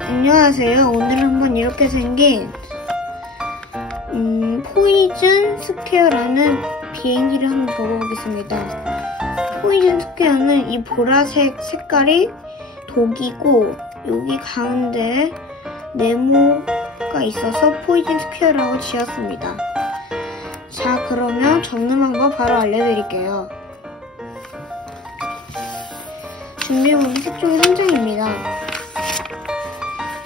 안녕하세요. 오늘 한번 이렇게 생긴 음, 포이즌 스퀘어라는 비행기를 한번 적어보겠습니다. 포이즌 스퀘어는 이 보라색 색깔이 독이고 여기 가운데 네모가 있어서 포이즌 스퀘어라고 지었습니다. 자, 그러면 접는 방법 바로 알려드릴게요. 준비물은 색종이 한 장입니다.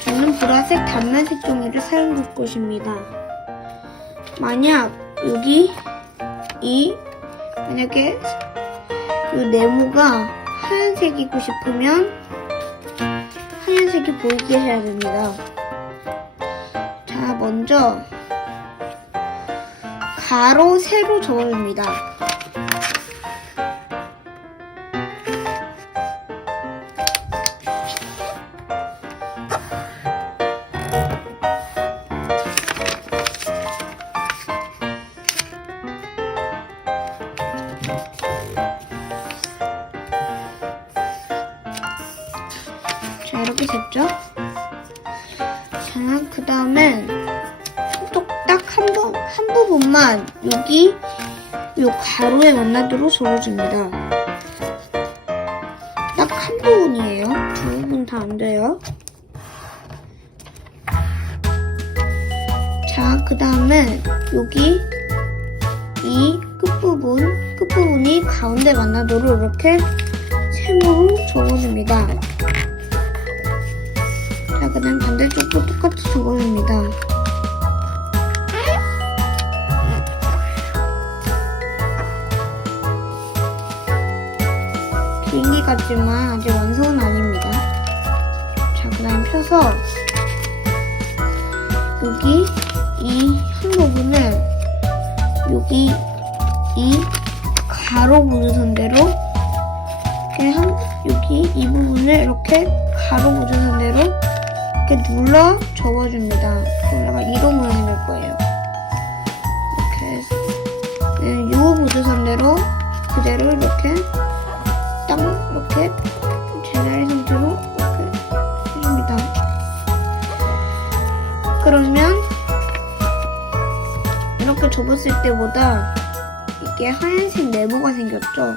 저는 보라색 단면 색 종이를 사용할 것입니다. 만약 여기 이 만약에 이 네모가 하얀색이고 싶으면 하얀색이 보이게 해야 됩니다. 자, 먼저 가로 세로 적어줍니다. 이렇게 됐죠? 자, 그 다음에 똑딱한 부, 한 부분만 여기 요 가로에 만나도록 적어줍니다. 딱 한 부분이에요. 두 부분 다 안 돼요. 자, 그 다음에 여기 이 끝부분, 끝부분이 가운데 만나도록 이렇게 세모로 적어줍니다. 자, 그 다음 반대쪽도 똑같이 적어줍니다. 비행기 같지만 아직 완성은 아닙니다. 자, 그 다음 펴서 여기 이 한 부분을 여기 이 가로 무드선대로 이렇게 한 여기 이 부분을 이렇게 가로 무드선대로 이렇게 눌러 접어줍니다. 약간 이런 모양이 될 거예요. 이렇게 해서 네, 요 무드선대로 그대로 이렇게 딱 이렇게 제자리 상태로 이렇게 해줍니다. 그러면 이렇게 접었을 때보다 이게 하얀색 네모가 생겼죠?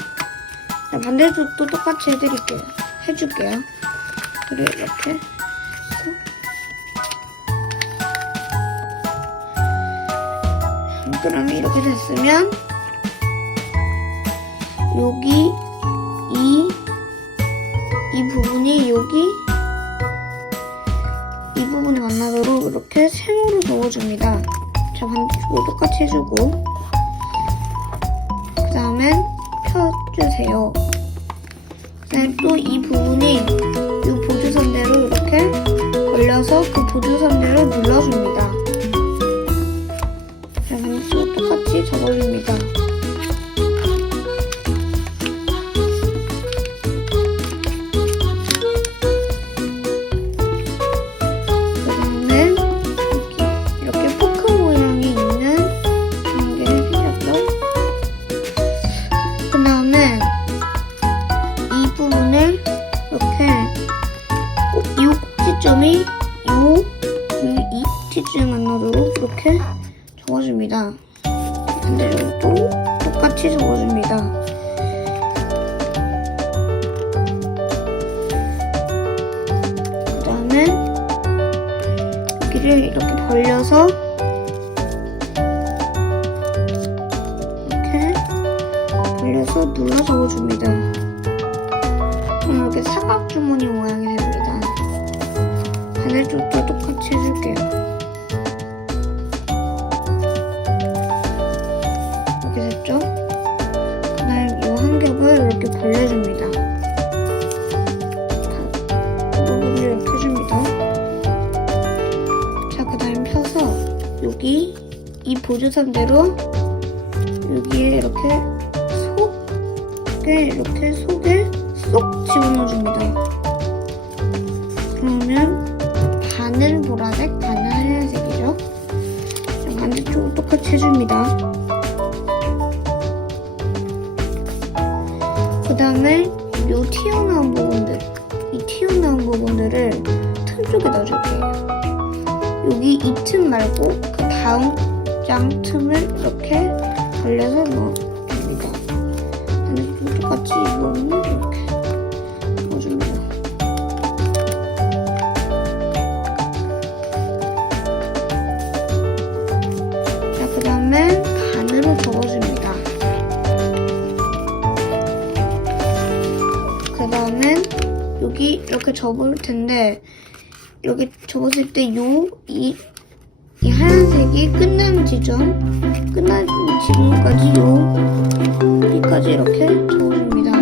자, 반대쪽도 똑같이 해드릴게요. 해줄게요. 그리고 이렇게 그러면 이렇게 됐으면 여기 이, 이 부분이 여기 이 부분에 만나도록 이렇게 세모로 적어줍니다. 자, 반대쪽도 똑같이 해주고 그 다음엔 펴주세요. 그 다음에 또이 부분이 이 보조선대로 이렇게 걸려서 그 보조선대로 눌러줍니다. 똑같이 적어줍니다. 그 다음에 이렇게, 이렇게 포크 모양이 있는 단계를 생겼죠? 그 다음에 이 부분을 이렇게 꼭이 꼭지점이 요, 이 꼭지점 만나도록 이렇게 적어줍니다. 반대쪽도 똑같이 적어줍니다. 그 다음에 여기를 이렇게 벌려서 이렇게 벌려서 눌러 적어줍니다. 그럼 이렇게 사각 주머니 모양이 됩니다. 반대쪽도 똑같이 해줄게요. 이 부분을 이렇게 해줍니다. 자, 그 다음 펴서 여기 이 보조선대로 여기에 이렇게 속에 이렇게 속에 쏙 집어넣어줍니다. 그러면 반은 보라색, 반은 하얀색이죠. 자, 반대쪽도 똑같이 해줍니다. 그 다음에 튀어나온 부분들, 이 튀어나온 부분들을 틈 쪽에 넣어줄게요. 여기 이 틈 말고 그 다음 장 틈을 이렇게 벌려서 넣어줍니다. 반대쪽 똑같이 이 부분을 이렇게 넣어줍니다. 자, 그 다음에 반으로 접어줍니다. 이렇게 접을 텐데 이렇게 접었을 때 요 이 이 하얀색이 끝나는 지점 끝나는 지점까지 요 여기까지 이렇게 접어줍니다.